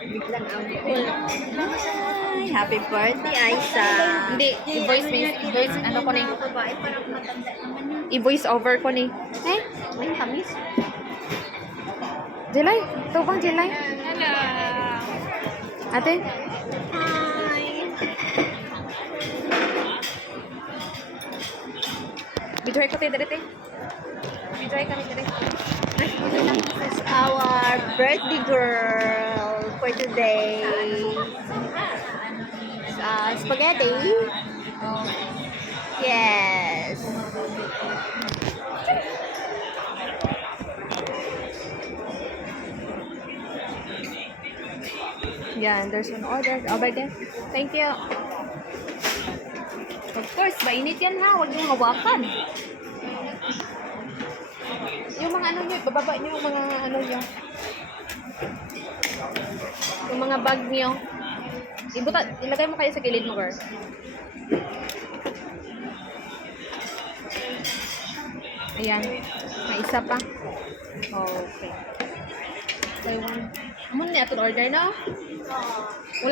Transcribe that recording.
Biglang angkol. Ay, happy birthday, Aisa. Hindi, i-voice, ano ko ni? Babae, parang matanda naman yun. I-voice over ko ni. Eh, may tamis. Jelay, ito bang Jelay? Hello. Ate? Hi. Bijoy ko tayo dito. Bijoy kami dito. This is our birthday girl for today. Spaghetti. Yes. Yan, there's an order. Over there. Thank you. Of course, mainit yan ha. Huwag niyong hawakan. Yung mga ano niyo, bababa niyo yung mga ano niyo. Yung mga bag niyo. Ilagay mo kayo sa gilid mo, girl. Ayan. May isa pa. Okay. So, one. Amo na ito order, no? Wala